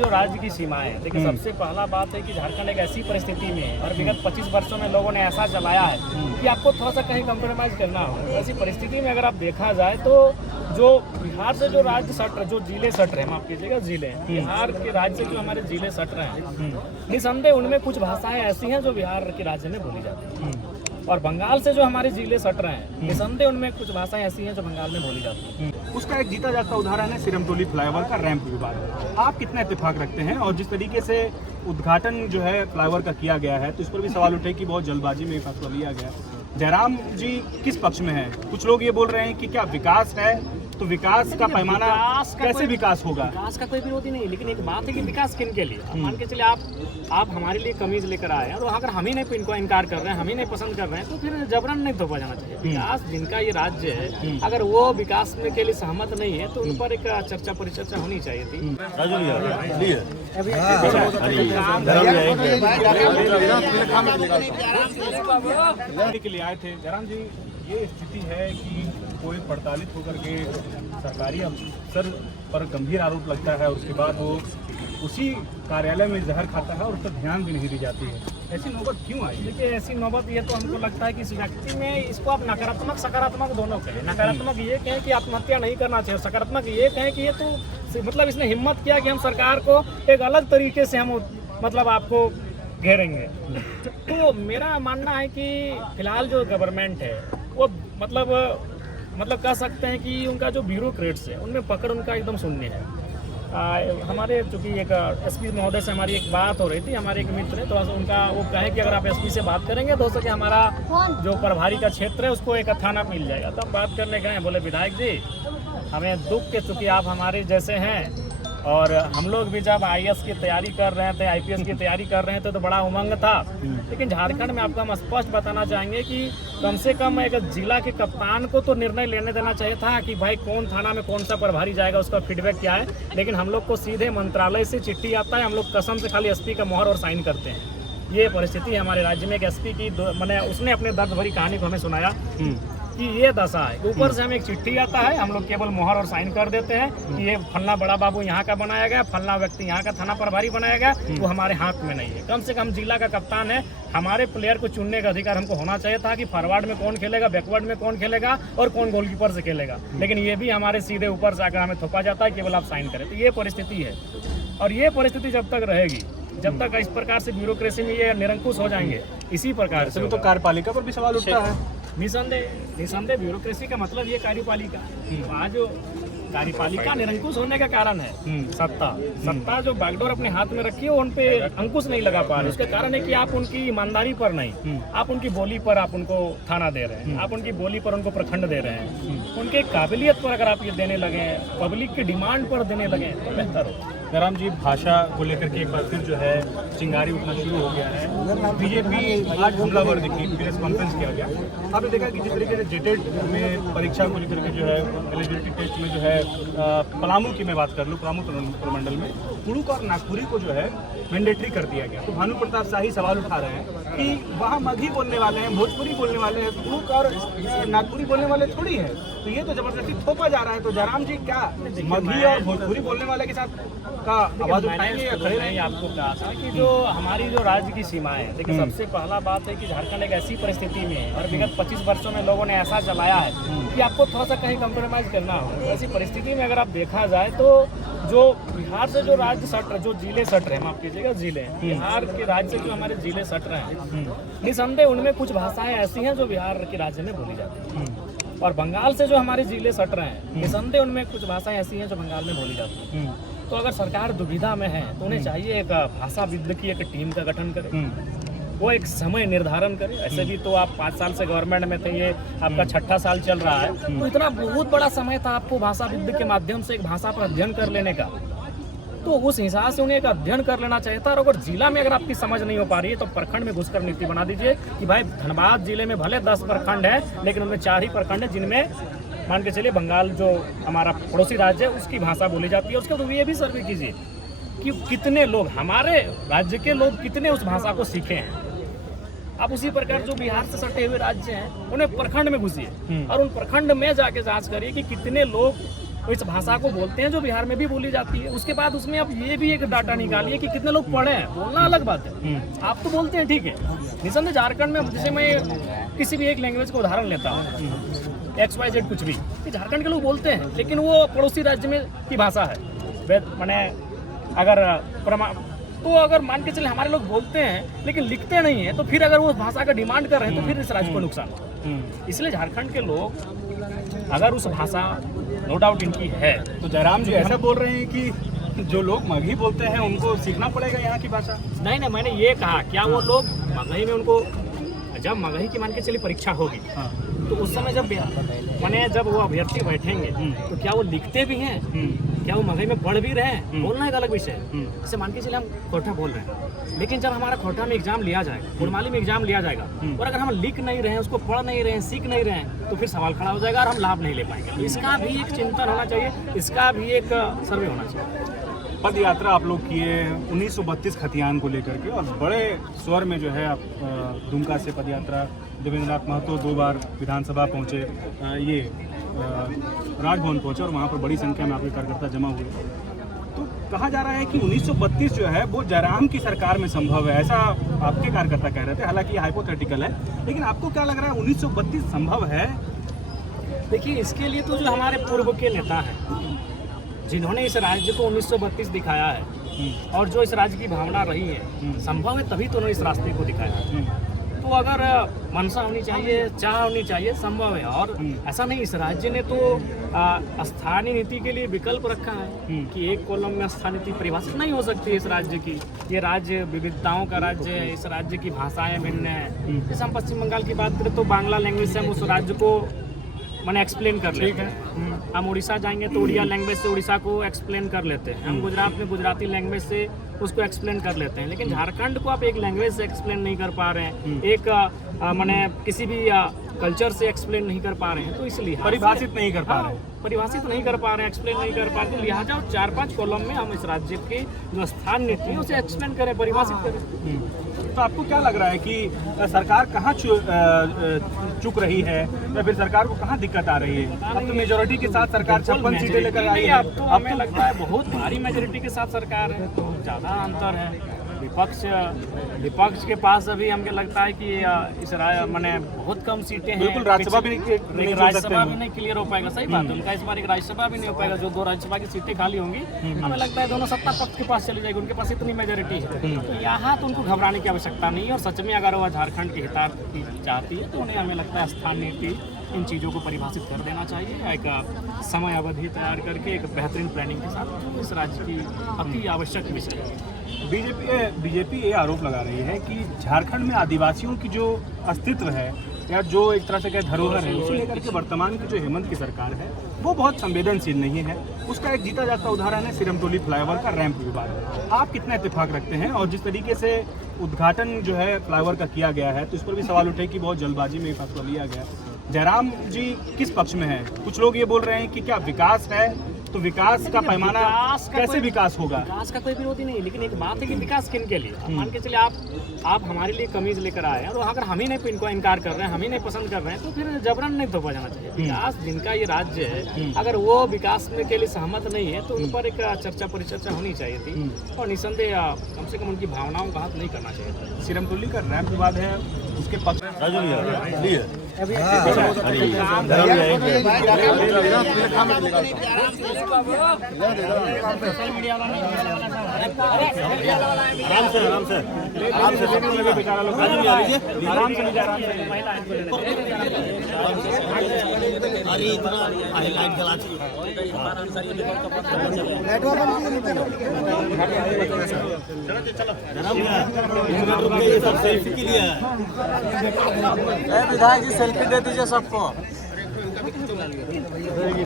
जो राज्य की सीमाएं हैं, देखिए सबसे पहला बात है कि झारखंड एक ऐसी परिस्थिति में है और विगत 25 वर्षों में लोगों ने ऐसा चलाया है कि आपको थोड़ा सा कहीं कंप्रोमाइज़ करना हो। ऐसी परिस्थिति में अगर आप देखा जाए तो जो बिहार से जो राज्य सट रहे, जो जिले सट रहे, माफ कीजिएगा जिले, बिहार के राज्य से जो हमारे जिले सट रहे हैं, निसंदेह उनमें कुछ भाषाएं ऐसी हैं जो बिहार के राज्य में बोली जाती हैं, और बंगाल से जो हमारे जिले सट रहे हैं, निसंदेह उनमें कुछ भाषाएं ऐसी हैं जो बंगाल में बोली जाती हैं। उसका एक जीता जाता उदाहरण है सिरमतोली फ्लाईओवर का रैंप विवाद। आप कितना इत्तेफाक रखते हैं, और जिस तरीके से उद्घाटन जो है फ्लाईओवर का किया गया है, तो इस पर भी सवाल उठे कि बहुत जल्दबाजी में फैसला लिया गया। जयराम जी किस पक्ष में हैं? कुछ लोग ये बोल रहे हैं कि क्या विकास है तो विकास का पैमाना कैसे विकास होगा? विकास का कोई विरोधी नहीं, लेकिन एक बात है कि विकास किन के लिए। मान के चले आप हमारे लिए कमीज लेकर आए हैं, तो अगर हम ही नहीं इनको इनकार कर रहे हैं, हम ही नहीं पसंद कर रहे हैं, तो फिर जबरन नहीं थोपा जाना चाहिए। विकास जिनका ये राज्य है, अगर वो विकास में के लिए सहमत नहीं है तो उन पर एक चर्चा परिचर्चा होनी चाहिए थी। के लिए आए थे जयराम जी, ये स्थिति है कि कोई प्रताड़ित होकर के सरकारी अफसर पर गंभीर आरोप लगता है, उसके बाद वो उसी कार्यालय में जहर खाता है और उस पर ध्यान भी नहीं दी जाती है। ऐसी नौबत क्यों आई? देखिए ऐसी नौबत ये तो हमको लगता है कि इस व्यक्ति में, इसको आप नकारात्मक सकारात्मक दोनों कहें। नकारात्मक ये कहें कि आत्महत्या नहीं करना चाहिए, सकारात्मक ये कहें कि ये तो मतलब इसने हिम्मत किया कि हम सरकार को एक अलग तरीके से हम मतलब आपको घेरेंगे। तो मेरा मानना है कि फिलहाल जो गवर्नमेंट है वो मतलब कह सकते हैं कि उनका जो ब्यूरोक्रेट्स है उनमें पकड़ उनका एकदम शून्य है। हमारे चूँकि एक एसपी महोदय से हमारी एक बात हो रही थी, हमारे एक मित्र है, तो उनका वो कहे कि अगर आप एसपी से बात करेंगे तो हो सके हमारा जो प्रभारी का क्षेत्र है उसको एक थाना मिल जाएगा। तो हम बात करने गए, बोले विधायक जी हमें दुख के, चूँकि आप हमारे जैसे हैं और हम लोग भी जब आईएएस की तैयारी कर रहे थे, आईपीएस की तैयारी कर रहे थे तो बड़ा उमंग था, लेकिन झारखंड में आपको हम स्पष्ट बताना चाहेंगे कि कम से कम एक जिला के कप्तान को तो निर्णय लेने देना चाहिए था कि भाई कौन थाना में कौन सा प्रभारी जाएगा, उसका फीडबैक क्या है। लेकिन हम लोग को सीधे मंत्रालय से चिट्ठी आता है, हम लोग कसम से खाली एसपी का मोहर और साइन करते हैं। ये परिस्थिति है हमारे राज्य में। एक एसपी की मैंने उसने अपने दर्द भरी कहानी को हमें सुनाया कि ये दशा है। ऊपर से हमें एक चिट्ठी आता है, हम लोग केवल मोहर और साइन कर देते हैं कि ये फलना बड़ा बाबू यहाँ का बनाया गया, फलना व्यक्ति यहाँ का थाना प्रभारी बनाया गया, वो हमारे हाथ में नहीं है। कम से कम जिला का कप्तान है, हमारे प्लेयर को चुनने का अधिकार हमको होना चाहिए था कि फॉरवर्ड में कौन खेलेगा, बैकवर्ड में कौन खेलेगा और कौन गोलकीपर से खेलेगा। लेकिन ये भी हमारे सीधे ऊपर से आकर हमें थोपा जाता है, केवल आप साइन करें। तो ये परिस्थिति है, और ये परिस्थिति जब तक रहेगी, जब तक इस प्रकार से ब्यूरोक्रेसी में ये निरंकुश हो जाएंगे, इसी प्रकार से तो कार्यपालिका पर भी सवाल उठता है। निसंदेह ब्यूरोक्रेसी का मतलब ये कार्यपालिका। आज जो कार्यपालिका निरंकुश होने का कारण है सत्ता जो बागडोर अपने हाथ में रखी है उन पे अंकुश नहीं लगा पा रहे। उसका कारण है कि आप उनकी ईमानदारी पर नहीं, आप उनकी बोली पर आप उनको थाना दे रहे हैं, आप उनकी बोली पर उनको प्रखंड दे रहे हैं। उनके काबिलियत पर अगर आप ये देने लगे, पब्लिक की डिमांड पर देने लगे तो बेहतर हो। जयराम जी, भाषा को लेकर के एक बार फिर जो है चिंगारी उठना शुरू हो गया है। बीजेपी आज हमलावर दिखी, प्रेस कॉन्फ्रेंस किया गया। आपने देखा कि जिस तरीके से जेटेड में परीक्षा को लेकर के जो है एलिजिबिलिटी टेस्ट में जो है पलामू की मैं बात कर लूँ, पलामू प्रमंडल में कुड़ुक और नागपुरी को जो है मैंडेटरी कर दिया गया। तो भानु प्रताप शाही सवाल उठा रहे हैं कि वहाँ मगही बोलने वाले हैं, भोजपुरी बोलने वाले हैं, कुड़ुक और नागपुरी बोलने वाले थोड़ी है, तो ये तो जबरदस्ती थोपा जा रहा है। तो जयराम जी क्या मगही और भोजपुरी बोलने वाले के साथ का आवाज उठाएंगे या खड़े रहेंगे? आपको कहा था कि जो हमारी जो राज्य की सीमाएं हैं, देखिए सबसे पहला बात है कि झारखंड एक ऐसी परिस्थिति में है और विगत 25 वर्षों में लोगों ने ऐसा चलाया है कि आपको थोड़ा सा कहीं कंप्रोमाइज करना हो। ऐसी परिस्थिति में अगर आप देखा जाए तो जो बिहार से जो राज्य सट रहे, जो जिले सट रहे, माफ कीजिएगा जिले, बिहार के राज्य से जो हमारे जिले सट रहे हैं, निसंदेह उनमें कुछ भाषाएं ऐसी हैं जो बिहार के राज्य में बोली जाती हैं, और बंगाल से जो हमारे जिले सट रहे हैं, निसंदेह उनमें कुछ भाषाएं ऐसी हैं जो बंगाल में बोली जाती हैं। तो अगर सरकार दुविधा में है तो उन्हें चाहिए एक भाषाविद की एक टीम का गठन करे, वो एक समय निर्धारण करे। ऐसे भी तो आप 5 साल से गवर्नमेंट में थे, ये आपका 6ठा साल चल रहा है, तो इतना बहुत बड़ा समय था आपको भाषाविद के माध्यम से एक भाषा पर अध्ययन कर लेने का। तो उस हिसाब से उन्हें एक अध्ययन कर लेना चाहिए था। और अगर जिला में अगर आपकी समझ नहीं हो पा रही है तो प्रखंड में घुसकर नीति बना दीजिए कि भाई धनबाद जिले में भले 10 प्रखंड है, लेकिन उनमें 4 ही प्रखंड है जिनमें मान के चलिए बंगाल जो हमारा पड़ोसी राज्य है उसकी भाषा बोली जाती है। उसके तो ये भी सर्वे कीजिए कि कितने लोग, हमारे राज्य के लोग कितने उस भाषा को सीखे हैं। आप उसी प्रकार जो बिहार से सटे हुए राज्य हैं उन्हें प्रखंड में घुसिए और उन प्रखंड में जाके जांच करिए कि कितने लोग तो इस भाषा को बोलते हैं जो बिहार में भी बोली जाती है। उसके बाद उसमें अब ये भी एक डाटा निकालिए कि कितने लोग पढ़े हैं, बोलना अलग बात है। आप तो बोलते हैं ठीक है, निसंदेह झारखंड में जैसे मैं किसी भी एक लैंग्वेज का उदाहरण लेता हूँ, XYZ कुछ भी, कि झारखंड के लोग बोलते हैं, लेकिन वो पड़ोसी राज्य में की भाषा है। मैंने अगर मान के चले हमारे लोग बोलते हैं लेकिन लिखते नहीं है, तो फिर अगर वो भाषा का डिमांड कर रहे हैं तो फिर इस राज्य को नुकसान है। इसलिए झारखंड के लोग अगर उस भाषा नो डाउट इनकी है, तो जयराम जी ऐसा बोल रहे हैं कि जो लोग मगही बोलते हैं उनको सीखना पड़ेगा यहाँ की भाषा? नहीं, मैंने ये कहा, क्या वो लोग मगही में उनको, जब मगही की मान के चलिए परीक्षा होगी तो उस समय जब वो अभ्यर्थी बैठेंगे तो क्या वो लिखते भी हैं, क्या वो मगही में पढ़ भी रहे हैं, बोलना एक अलग विषय है। जैसे मान के चलिए हम खोटा बोल रहे हैं, लेकिन जब हमारा खोटा में एग्जाम लिया जाएगा, कुड़माली में एग्जाम लिया जाएगा, और अगर हम लिख नहीं रहे हैं, उसको पढ़ नहीं रहे हैं, सीख नहीं रहे हैं, तो फिर सवाल खड़ा हो जाएगा और हम लाभ नहीं ले पाएंगे। तो इसका भी एक चिंतन होना चाहिए, इसका भी एक सर्वे होना चाहिए। पद यात्रा आप लोग किए 1932 खतियान को लेकर के, और बड़े स्वर में जो है आप दुमका से पद यात्रा, देवेंद्रनाथ महतो 2 बार विधानसभा पहुंचे, ये राजभवन पहुंचे और वहां पर बड़ी संख्या में आपके कार्यकर्ता जमा हुए। तो कहा जा रहा है कि 1932 जो है वो जयराम की सरकार में संभव है, ऐसा आपके कार्यकर्ता कह रहे थे। हालांकि ये हाइपोथेटिकल है, लेकिन आपको क्या लग रहा है 1932 संभव है? देखिए, इसके लिए तो जो हमारे पूर्व के नेता हैं, जिन्होंने इस राज्य को 1932 दिखाया है और जो इस राज्य की भावना रही है, संभव है तभी तो उन्होंने इस रास्ते को दिखाया है। तो अगर मनसा होनी चाहिए, चाह होनी चाहिए, संभव है। और ऐसा नहीं, इस राज्य ने तो स्थानीय नीति के लिए विकल्प रखा है कि एक कॉलम में स्थानीय नीति परिभाषित नहीं हो सकती है इस राज्य की। ये राज्य विविधताओं का राज्य है, इस राज्य की भाषाएं भिन्न हैं। जैसे हम पश्चिम बंगाल की बात करें तो बांग्ला लैंग्वेज से हम उस राज्य को मैंने एक्सप्लेन कर लेते हैं। हम उड़ीसा जाएंगे तो उड़िया लैंग्वेज से उड़ीसा को एक्सप्लेन कर लेते हैं। हम गुजरात में गुजराती लैंग्वेज से उसको एक्सप्लेन कर लेते हैं। लेकिन झारखंड को आप एक लैंग्वेज से एक्सप्लेन नहीं कर पा रहे हैं, एक मैंने किसी भी कल्चर से एक्सप्लेन नहीं कर पा रहे हैं, तो इसलिए परिभाषित नहीं कर पा रहे हैं, परिभाषित नहीं कर पा रहे हैं, एक्सप्लेन नहीं कर पा रहे, लिहाजा 4-5 कॉलम में हम इस राज्य के जो स्थान नीति है उसे एक्सप्लेन करें, परिभाषित करें। तो आपको क्या लग रहा है कि सरकार कहाँ चुक रही है, या फिर सरकार को कहाँ दिक्कत आ रही है? अब तो मेजोरिटी के साथ सरकार 56 सीटें लेकर आई है। अब तो हमें लगता है बहुत भारी मेजोरिटी के साथ सरकार है, तो ज़्यादा अंतर है। विपक्ष के पास अभी हमें लगता है कि इस मैंने बहुत कम सीटें हैं। बिल्कुल, राज्यसभा भी नहीं क्लियर हो पाएगा। सही बात है, उनका इस बार एक राज्यसभा भी नहीं हो पाएगा। जो 2 राज्यसभा की सीटें खाली होंगी, हमें लगता है दोनों सत्ता पक्ष के पास चली जाएगी, उनके पास इतनी मेजोरिटी है। तो यहाँ तो उनको घबराने की आवश्यकता नहीं है। और सच में अगर वह झारखंड के हितार्थ की चाहती है तो उन्हें हमें लगता है स्थानीय नीति इन चीज़ों को परिभाषित कर देना चाहिए, एक समय अवधि तैयार करके एक बेहतरीन प्लानिंग के साथ, जो इस राज्य की अति आवश्यक विषय है। बीजेपी ये आरोप लगा रही है कि झारखंड में आदिवासियों की जो अस्तित्व है, या जो एक तरह से धरोहर है, उसे लेकर के वर्तमान की जो हेमंत की सरकार है वो बहुत संवेदनशील नहीं है। उसका एक जीता जाता उदाहरण है सिरमटोली फ्लाईओवर का रैंप विवाद। आप कितना इत्तेफाक रखते हैं? और जिस तरीके से उद्घाटन जो है फ्लाईओवर का किया गया है, तो इस पर भी सवाल उठे कि बहुत जल्दबाजी में फैसला लिया गया। जयराम जी किस पक्ष में है? कुछ लोग ये बोल रहे हैं कि क्या विकास है, तो विकास का पैमाना कैसे विकास होगा? विकास का कोई विरोधी नहीं, लेकिन एक बात है कि विकास किन के लिए? मान के चलिए आप हमारे लिए कमीज लेकर आए हैं, तो अगर हम ही नहीं इनको इनकार कर रहे हैं, हम ही नहीं पसंद कर रहे हैं, तो फिर जबरन नहीं थोपा जाना चाहिए। विकास जिनका ये राज्य है, अगर वो विकास में के लिए सहमत नहीं है तो उन पर एक चर्चा परिचर्चा होनी चाहिए थी, और निसंदेह कम से कम उनकी भावनाओं का हाथ नहीं करना चाहिए। सिरमटोली का रैंप विवाद है, उसके पक्ष सेल्फी के लिए विधायक जी सेल्फी दे दीजिए सबको।